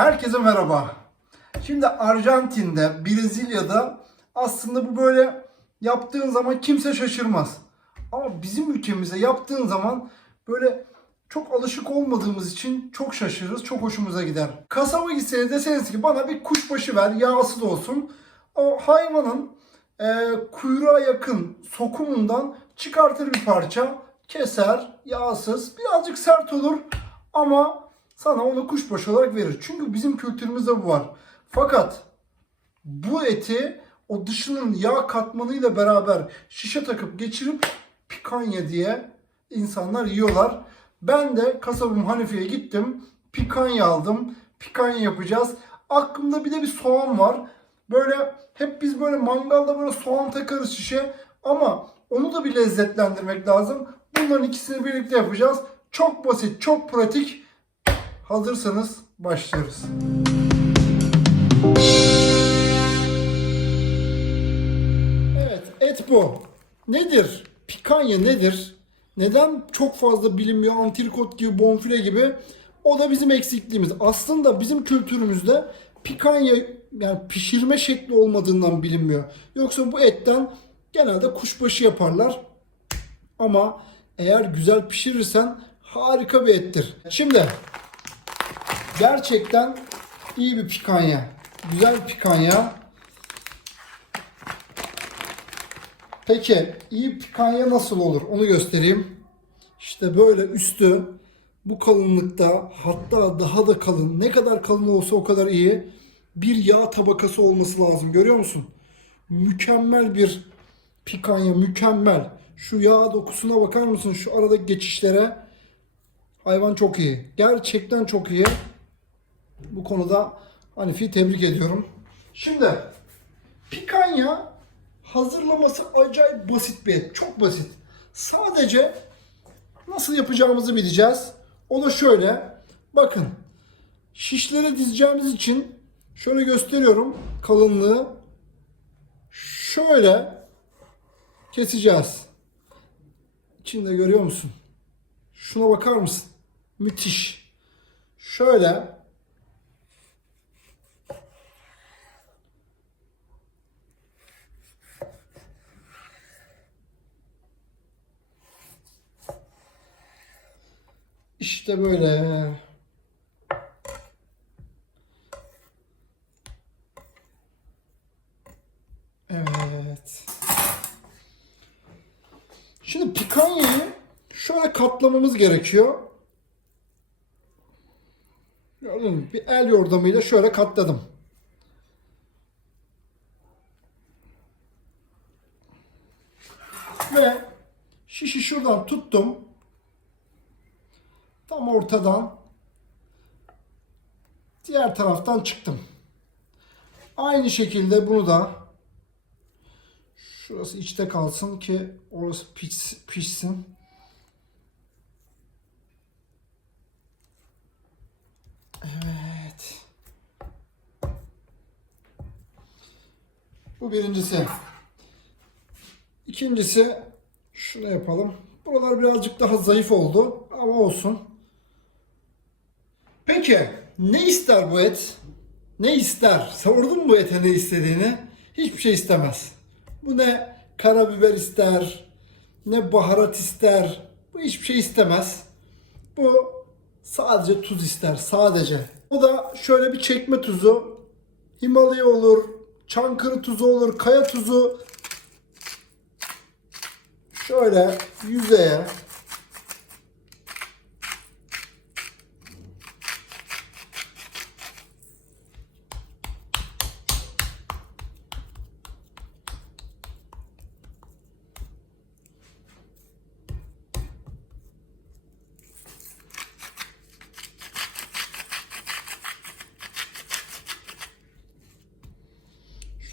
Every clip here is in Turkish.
Herkese merhaba. Şimdi Arjantin'de, Brezilya'da aslında bu böyle yaptığın zaman kimse şaşırmaz. Ama bizim ülkemizde yaptığın zaman böyle çok alışık olmadığımız için çok şaşırırız, çok hoşumuza gider. Kasaba gitseniz deseniz ki bana bir kuşbaşı ver, yağsız olsun. O hayvanın e, kuyruğa yakın sokumundan çıkartır bir parça, keser, yağsız, birazcık sert olur ama sana onu kuşbaşı olarak verir. Çünkü bizim kültürümüzde bu var. Fakat bu eti o dışının yağ katmanıyla beraber şişe takıp geçirip pikanya diye insanlar yiyorlar. Ben de kasabım Hanifi'ye gittim. Pikanya aldım. Pikanya yapacağız. Aklımda bir de bir soğan var. Böyle hep biz böyle mangalda böyle soğan takarız şişe. Ama onu da bir lezzetlendirmek lazım. Bunların ikisini birlikte yapacağız. Çok basit, çok pratik. Hazırsanız başlıyoruz. Evet, et bu. Nedir? Pikanya nedir? Neden çok fazla bilinmiyor? Antrikot gibi, bonfile gibi. O da bizim eksikliğimiz. Aslında bizim kültürümüzde pikanya yani pişirme şekli olmadığından bilinmiyor. Yoksa bu etten genelde kuşbaşı yaparlar. Ama eğer güzel pişirirsen harika bir ettir. Şimdi gerçekten iyi bir pikanya. Güzel pikanya. Peki iyi pikanya nasıl olur? Onu göstereyim. İşte böyle üstü bu kalınlıkta hatta daha da kalın. Ne kadar kalın olsa o kadar iyi. Bir yağ tabakası olması lazım. Görüyor musun? Mükemmel bir pikanya. Mükemmel. Şu yağ dokusuna bakar mısın? Şu aradaki geçişlere. Hayvan çok iyi. Gerçekten çok iyi. Bu konuda Hanifi'yi tebrik ediyorum. Şimdi pikanya hazırlaması acayip basit bir et. Çok basit. Sadece nasıl yapacağımızı bileceğiz. O da şöyle. Bakın. Şişlere dizeceğimiz için şöyle gösteriyorum kalınlığı. Şöyle keseceğiz. İçinde görüyor musun? Şuna bakar mısın? Müthiş. Şöyle İşte böyle. Evet. Şimdi pikanyayı şöyle katlamamız gerekiyor. Gördün mü? Bir el yordamıyla şöyle katladım. Ve şişi şuradan tuttum. Tam ortadan diğer taraftan çıktım. Aynı şekilde bunu da şurası içte kalsın ki orası piş, pişsin. Evet. Bu birincisi. İkincisi şunu yapalım. Buralar birazcık daha zayıf oldu ama olsun. Peki ne ister bu et? Ne ister? Sordun mu bu ete ne istediğini? Hiçbir şey istemez. Bu ne karabiber ister, ne baharat ister. Bu hiçbir şey istemez. Bu sadece tuz ister, sadece. O da şöyle bir çekme tuzu. Himalaya olur, Çankırı tuzu olur, kaya tuzu. Şöyle yüzeye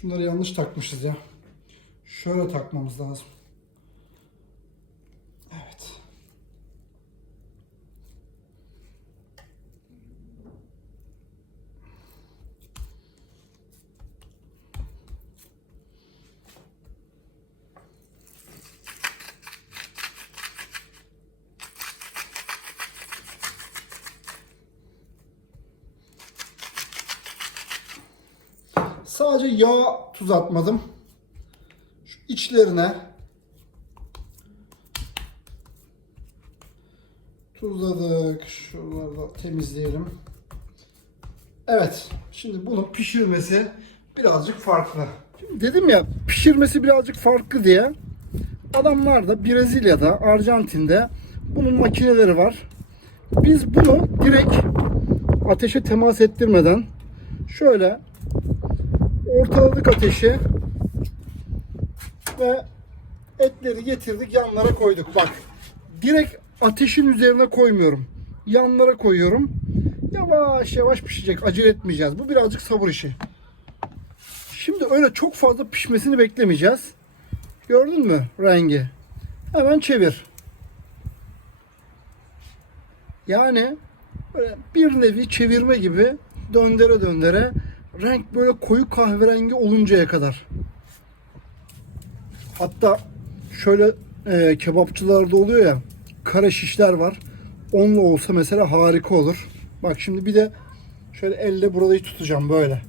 Şunları yanlış takmışız ya. Şöyle takmamız lazım. Sadece yağ tuz atmadım. Şu içlerine tuzladık. Şuraları da temizleyelim. Evet. Şimdi bunun pişirmesi birazcık farklı. Dedim ya pişirmesi birazcık farklı diye. Adamlar da Brezilya'da, Arjantin'de bunun makineleri var. Biz bunu direkt ateşe temas ettirmeden şöyle ortaladık ateşi ve etleri getirdik yanlara koyduk. Bak direkt ateşin üzerine koymuyorum. Yanlara koyuyorum. Yavaş yavaş pişecek. Acele etmeyeceğiz. Bu birazcık sabır işi. Şimdi öyle çok fazla pişmesini beklemeyeceğiz. Gördün mü rengi? Hemen çevir. Yani böyle bir nevi çevirme gibi döndere döndere renk böyle koyu kahverengi oluncaya kadar. Hatta şöyle e, kebapçılarda oluyor ya kara şişler var. Onunla olsa mesela harika olur. Bak şimdi bir de şöyle elle burayı tutacağım böyle.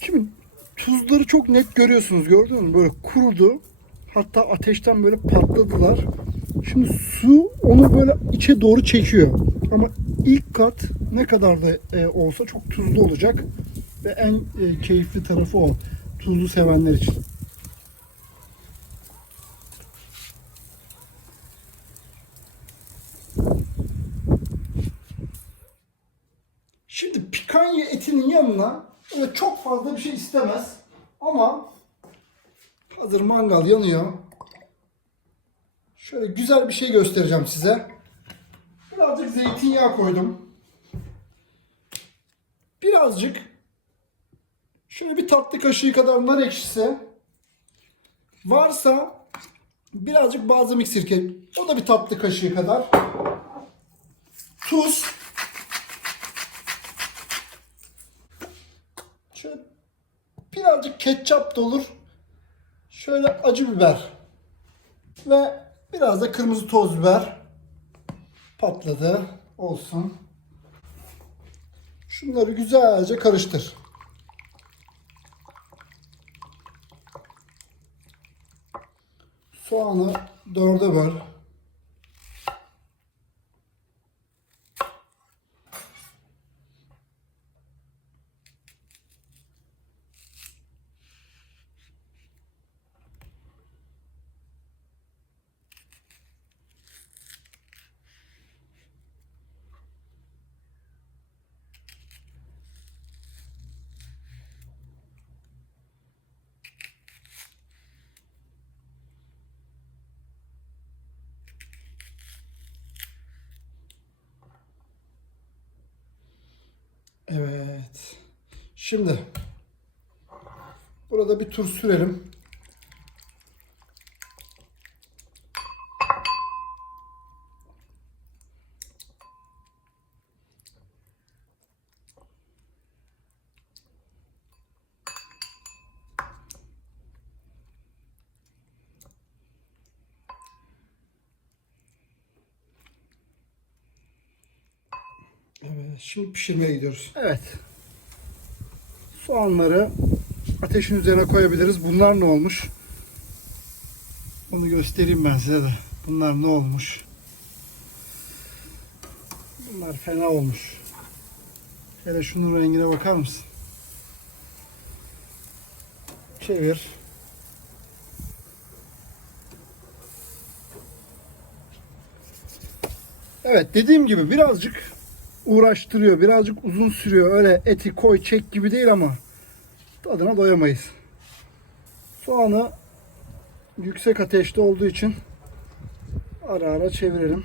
Şimdi tuzları çok net görüyorsunuz gördün mü? Böyle kurudu. Hatta ateşten böyle patladılar. Şimdi su onu böyle içe doğru çekiyor. Ama ilk kat ne kadar da e, olsa çok tuzlu olacak. Ve en e, keyifli tarafı o. Tuzlu sevenler için. Şimdi pikanya etinin yanına çok fazla bir şey istemez. Ama hazır mangal yanıyor. Şöyle güzel bir şey göstereceğim size. Birazcık zeytinyağı koydum. Birazcık şöyle bir tatlı kaşığı kadar nar ekşisi. Varsa birazcık balzamik sirke. O da bir tatlı kaşığı kadar. Tuz. Şöyle birazcık ketçap da olur. Şöyle acı biber. Ve biraz da kırmızı toz biber. Patladı. Olsun. Şunları güzelce karıştır. Soğanı dörde böl. Şimdi burada bir tur sürelim. Evet, şimdi pişirmeye gidiyoruz. Evet. Soğanları ateşin üzerine koyabiliriz. Bunlar ne olmuş? Onu göstereyim ben size de. Bunlar ne olmuş? Bunlar fena olmuş. Hele şunun rengine bakar mısın? Çevir. Evet dediğim gibi birazcık uğraştırıyor. Birazcık uzun sürüyor. Öyle eti koy çek gibi değil ama tadına doyamayız. Soğanı yüksek ateşte olduğu için ara ara çevirelim.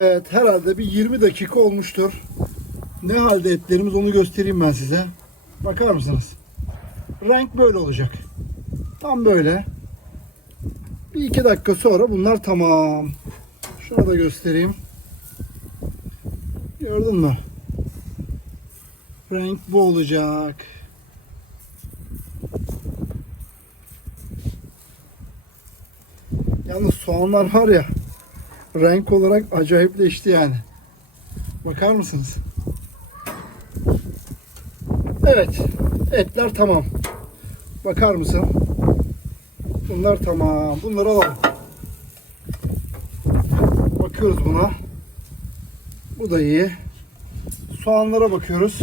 Evet herhalde bir 20 dakika olmuştur. Ne halde etlerimiz onu göstereyim ben size. Bakar mısınız? Renk böyle olacak. Tam böyle. Bir iki dakika sonra bunlar tamam. Şunu da göstereyim. Gördün mü? Renk bu olacak. Yalnız soğanlar var ya renk olarak acayipleşti yani. Bakar mısınız? Evet. Etler tamam. Bakar mısın? Bunlar tamam. Bunları alalım. Bakıyoruz buna. Bu da iyi. Soğanlara bakıyoruz.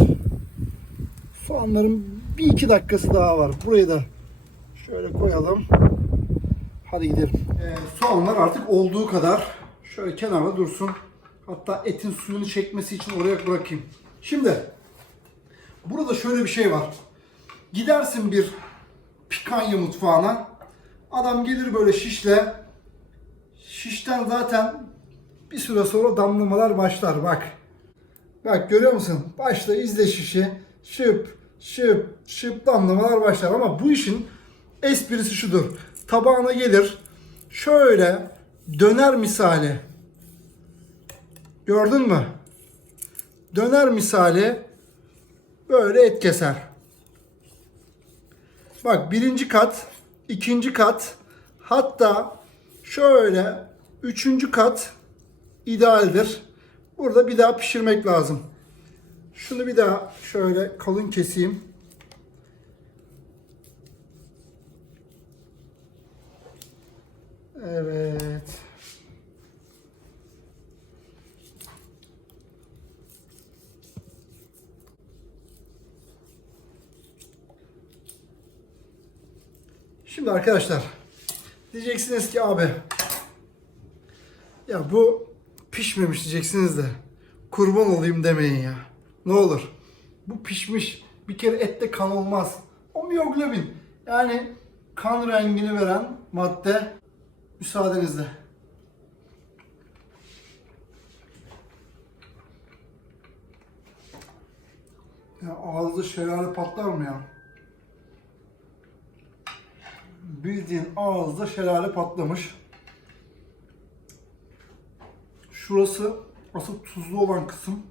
Soğanların bir iki dakikası daha var. Burayı da şöyle koyalım. Hadi gidelim. Ee, soğanlar artık olduğu kadar şöyle kenarda dursun. Hatta etin suyunu çekmesi için oraya bırakayım. Şimdi burada şöyle bir şey var. Gidersin bir pikanya mutfağına. Adam gelir böyle şişle. Şişten zaten bir süre sonra damlamalar başlar bak. Bak görüyor musun? Başta izle şişi. Şıp şıp şıp damlamalar başlar. Ama bu işin esprisi şudur. Tabağına gelir. Şöyle döner misali. Gördün mü? Döner misali böyle et keser. Bak birinci kat, ikinci kat, hatta şöyle üçüncü kat idealdir. Burada bir daha pişirmek lazım. Şunu bir daha şöyle kalın keseyim. Evet. Şimdi arkadaşlar diyeceksiniz ki abi ya bu pişmemiş diyeceksiniz de kurban olayım demeyin ya. Ne olur. Bu pişmiş. Bir kere ette kan olmaz. O miyoglobin. Yani kan rengini veren madde müsaadenizle. Ya ağızda şelale patlar mı ya? Bildiğin ağızda şelale patlamış. Şurası asıl tuzlu olan kısım.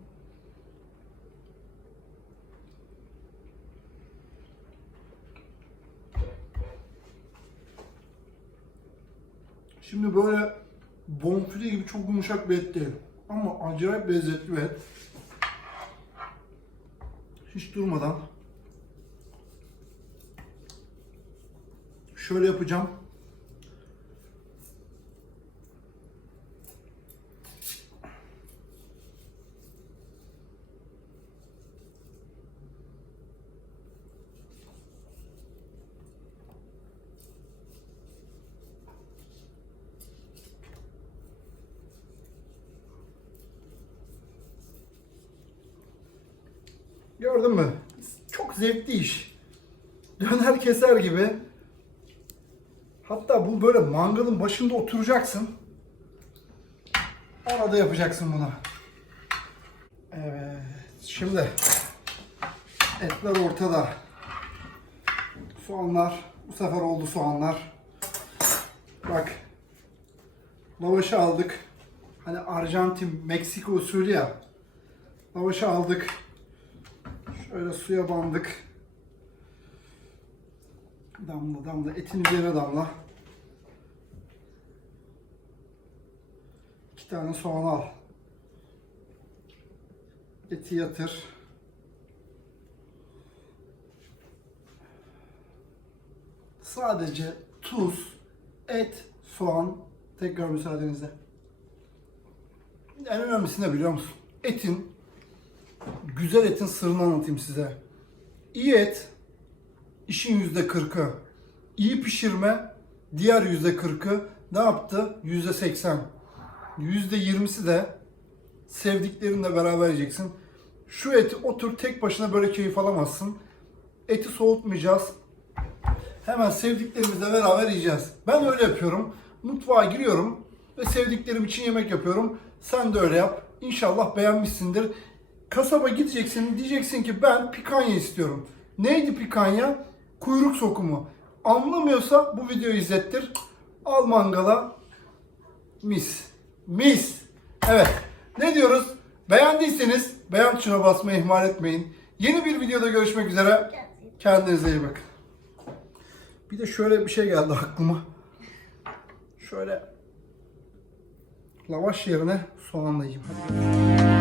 Şimdi böyle bonfile gibi çok yumuşak bir et değil. Ama acayip lezzetli bir et. Hiç durmadan şöyle yapacağım. Gördün mü? Çok zevkli iş. Döner keser gibi. Böyle mangalın başında oturacaksın. Arada yapacaksın bunu. Evet. Şimdi etler ortada. Soğanlar. Bu sefer oldu soğanlar. Bak. Lavaşı aldık. Hani Arjantin, Meksika usulü ya. Lavaşı aldık. Şöyle suya bandık. Damla damla etin üzerine damla. İki tane soğan al. Eti yatır. Sadece tuz, et, soğan tekrar müsaadenizle. En önemlisi ne biliyor musun? Etin güzel etin sırrını anlatayım size. İyi et işin yüzde kırkı. İyi pişirme diğer yüzde kırkı ne yaptı? Yüzde seksen. Yüzde yirmisi de sevdiklerinle beraber yiyeceksin. Şu eti otur tek başına böyle keyif alamazsın. Eti soğutmayacağız. Hemen sevdiklerimizle beraber yiyeceğiz. Ben öyle yapıyorum. Mutfağa giriyorum ve sevdiklerim için yemek yapıyorum. Sen de öyle yap. İnşallah beğenmişsindir. Kasaba gideceksin diyeceksin ki ben pikanya istiyorum. Neydi pikanya? Kuyruk sokumu. Anlamıyorsa bu videoyu izlettir. Al mangala. Mis. Mis. Evet. Ne diyoruz? Beğendiyseniz beğen tuşuna basmayı ihmal etmeyin. Yeni bir videoda görüşmek üzere. Kendinize iyi bakın. Bir de şöyle bir şey geldi aklıma. Şöyle lavaş yerine soğanla yiyeyim.